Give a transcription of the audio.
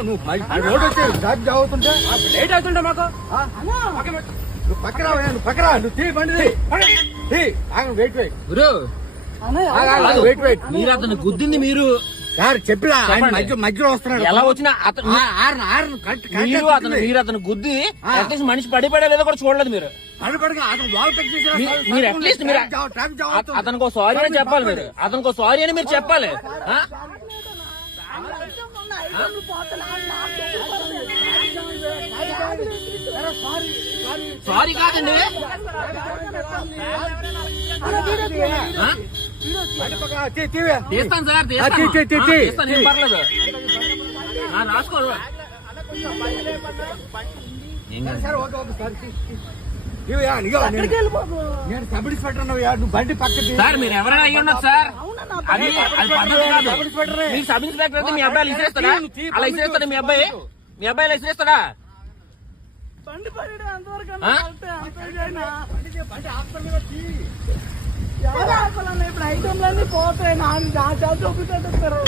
late మాకు wait మీరు అతను గుద్దింది మీరు సార్ వస్తున్నాడు ఎలా అతను మీరు అతను గుద్ది మనిషి పడిపడే లేదో కూడా చూడలేదు మీరు అట్లీస్ట్ మీరు అతనికి సారీ అని చెప్పాలి మీరు అతనికి సారీ అని మీరు చెప్పాలి సారీ కాదండి తీస్తాను సార్ తీస్తాను ఏం పర్లేదు రాసుకోరు ఏం కాదు అబ్బాయి ఇసిరేస్తాడా అలా మీ అబ్బాయి మీ అబ్బాయి అలా ఇప్పుడు ఐటమ్లన్నీ పోతాయి నా చూపిస్తారు